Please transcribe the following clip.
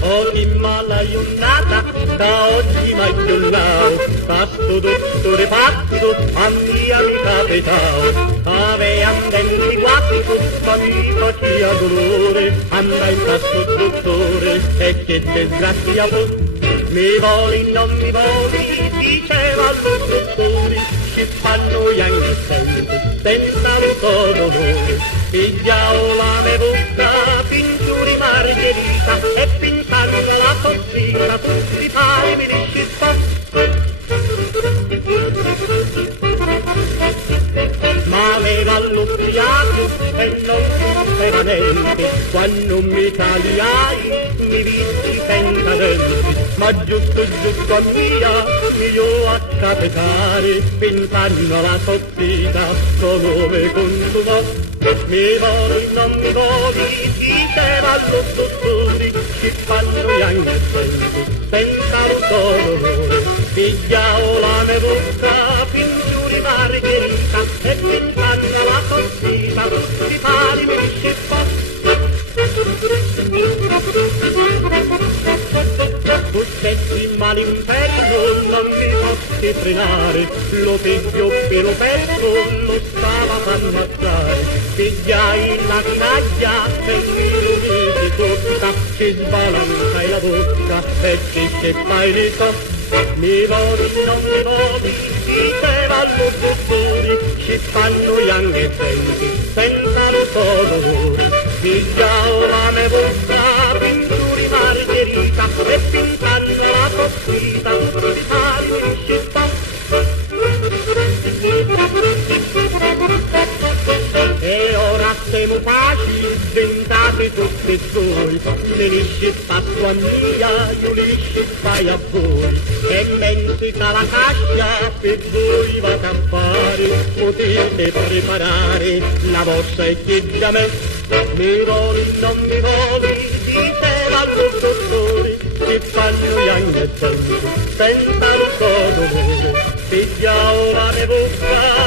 Ogni mala giornata da oggi mai giornao, da sto dottore fatto a mia mi capitao. Aveam 24 ma mi faceva dolore, andai in questo dottore e che disgraziato. Mi voli, non mi voli, diceva il dottore, ci fanno gli angoscelli senza un po' d'onore. Pigliao la mia bocca, pingiuri margherita, e pinzando la tozzina, tutti pari mi dici ma aveva all'ubriaco e non sapeva niente, quando mi tagliai mi vidi senza denti, ma giusto a mia mi io a capitare, pensando alla soffita, come consumò. Mi voli, non mi voli, diceva al dottore, ci fanno gli angoscelli senza un dolore. Pigliao la mia bocca, pingiuri margherita, e pinzando la tozzina, tutti pari mi scippò. Tu stessi malinferno, non mi potti frenare, lo peggio che lo perso, lo stava per ammazzare. Pigliai la tinaglia e mi rovisi tutta, ci sbalancai la bocca e ci sceppai di sotto. Mi voli, non mi voli, diceva il dottore, ci fanno gli angoscelli senza un po' d'onore. Pigliao la mia bocca, pingiuri margherita, e pinzando la tozzina, tutti pari mi scippò. E ora siamo paci, diventate tutti suoi, me li scippato a mia, io li scippai a voi, e mentre la cascia per voi va a fare, potete preparare la vostra e che da me. Mi voli, non mi voli, diceva il dottore, ci fanno gli angoscelli senza un po' d'onore. Pigliao la mia bocca,